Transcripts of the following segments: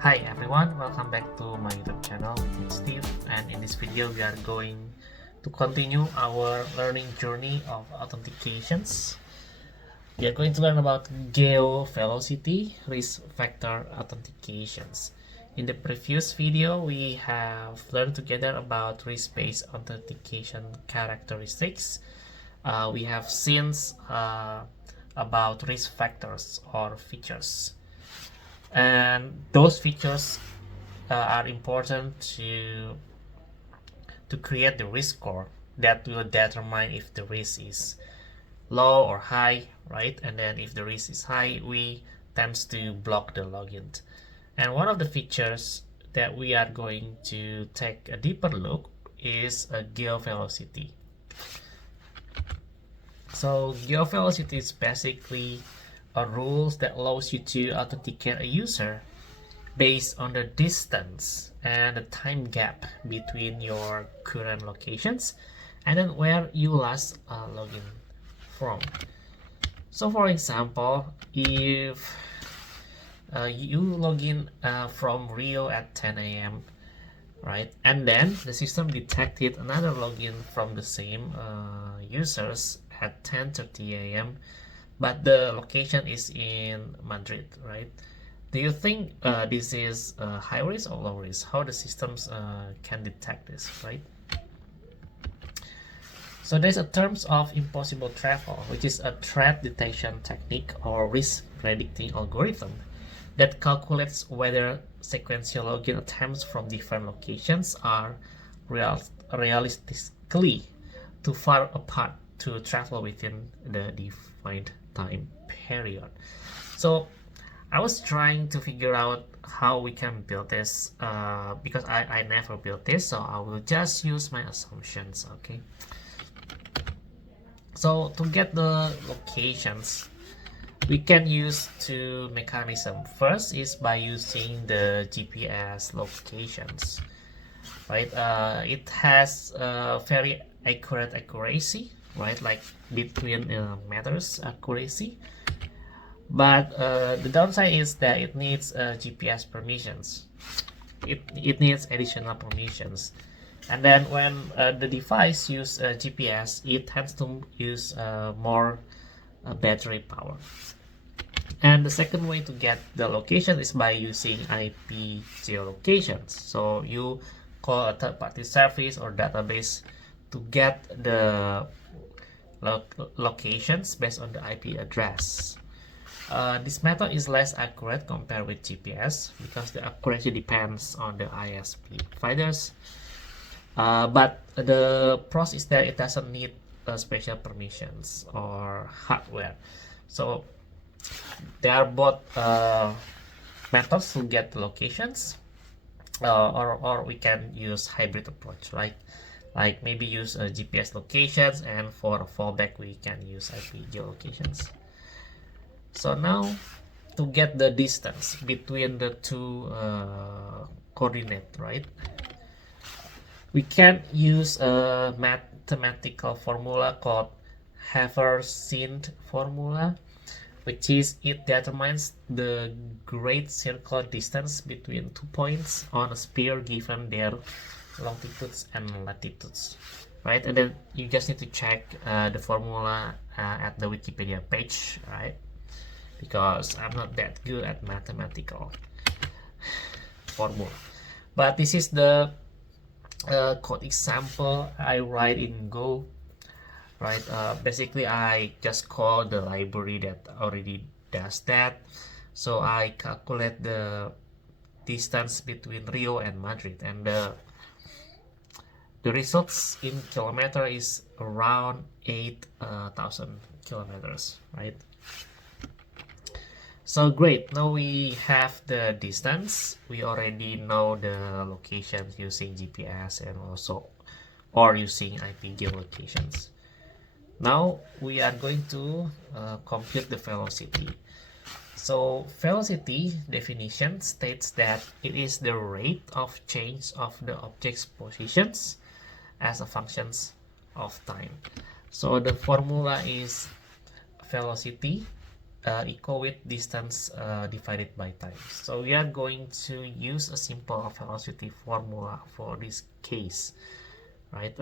Hi everyone, welcome back to my YouTube channel. It's Steve, and in this video we are going to continue our learning journey of authentications. We are going to learn about Geo-Velocity risk factor authentications. In the previous video we have learned together about risk-based authentication characteristics. We have seen about risk factors or features, and those features are important to create the risk score that will determine if the risk is low or high, right? And then if the risk is high, we tends to block the login. And one of the features that we are going to take a deeper look is a Geo-Velocity. So Geo-Velocity is basically a rule that allows you to authenticate a user based on the distance and the time gap between your current locations and then where you last login from. So for example, if you login from Rio at 10 a.m. right, and then the system detected another login from the same users at 10:30 a.m. but the location is in Madrid, right? Do you think this is high risk or low risk? How the systems can detect this, right? So there's a terms of impossible travel, which is a threat detection technique or risk predicting algorithm that calculates whether sequential login attempts from different locations are realistically too far apart to travel within the defined time period. So I was trying to figure out how we can build this because I never built this, so I will just use my assumptions. Okay, so to get the locations, we can use two mechanisms. First is by using the GPS locations, right? It has very accurate accuracy, right? Like between meters accuracy. But the downside is that it needs GPS permissions. It needs additional permissions. And then when the device uses GPS, it tends to use more battery power. And the second way to get the location is by using IP geolocations. So you call a third-party service or database to get the locations based on the IP address. This method is less accurate compared with GPS because the accuracy depends on the ISP providers. But the pros is that it doesn't need special permissions or hardware. So there are both methods to get the locations, or we can use hybrid approach, right? Like maybe use GPS locations, and for fallback we can use IP geolocations. So now to get the distance between the two coordinates, right? We can use a mathematical formula called Haversine formula, which is it determines the great circle distance between 2 points on a sphere given their longitudes and latitudes, right? And then you just need to check the formula at the Wikipedia page, right? Because I'm not that good at mathematical formula. But this is the code example I write in Go, right? Basically I just call the library that already does that. So I calculate the distance between Rio and Madrid, and the results in kilometer is around 8,000 kilometers, right? So great, now we have the distance. We already know the locations using GPS and also or using IP geolocations. Now we are going to compute the velocity. So velocity definition states that it is the rate of change of the object's positions as a function of time. So the formula is velocity equal with distance divided by time. So we are going to use a simple velocity formula for this case, right?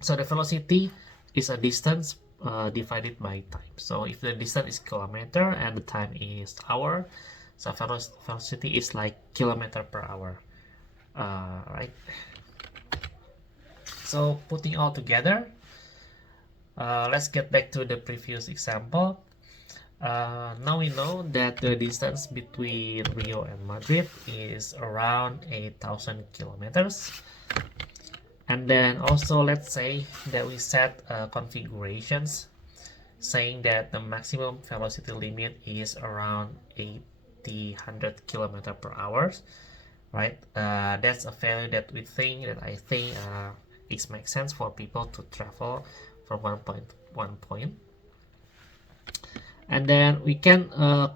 So the velocity is a distance divided by time. So if the distance is kilometer and the time is hour, so velocity is like kilometer per hour, right? So putting all together, let's get back to the previous example. Now we know that the distance between Rio and Madrid is around 8,000 kilometers. And then also let's say that we set configurations saying that the maximum velocity limit is around 800 kilometer per hour, right? That's a value that I think it makes sense for people to travel from one point to one point. And then we can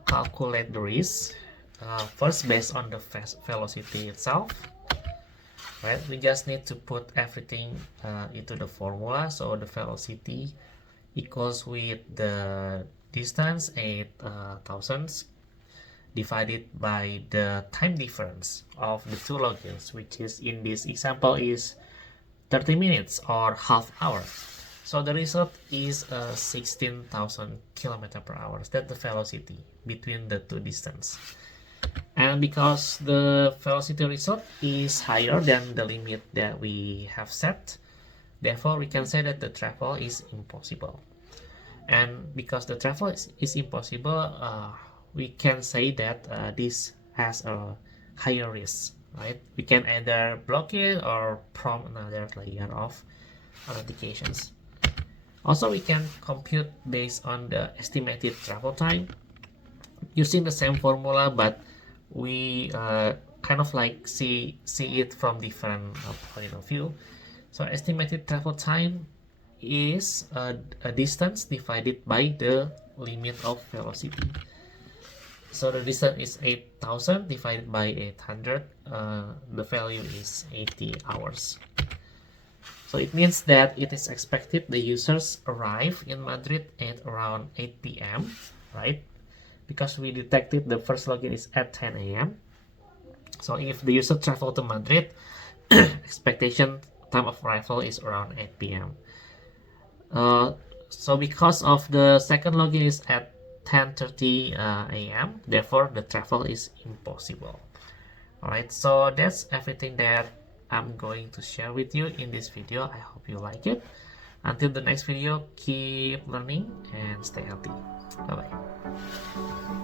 calculate the risk first based on the velocity itself, right? We just need to put everything into the formula. So the velocity equals with the distance 8,000 divided by the time difference of the two logins, which is in this example is 30 minutes or half hour. So the result is 16,000 kilometer per hour. That's the velocity between the two distance. And because the velocity result is higher than the limit that we have set, therefore we can say that the travel is impossible. And because the travel is impossible, we can say that this has a higher risk, right? We can either block it or prompt another layer of authentications. Also, we can compute based on the estimated travel time using the same formula, but we kind of like see it from different point of view. So estimated travel time is a distance divided by the limit of velocity. So the distance is 8,000 divided by 800. The value is 80 hours. So it means that it is expected the users arrive in Madrid at around 8 p.m., right? Because we detected the first login is at 10 a.m. So if the user travel to Madrid, expectation time of arrival is around 8 p.m. So because of the second login is at 10:30 a.m., therefore the travel is impossible. Alright, so that's everything that I'm going to share with you in this video. I hope you like it. Until the next video, keep learning and stay healthy. Bye bye.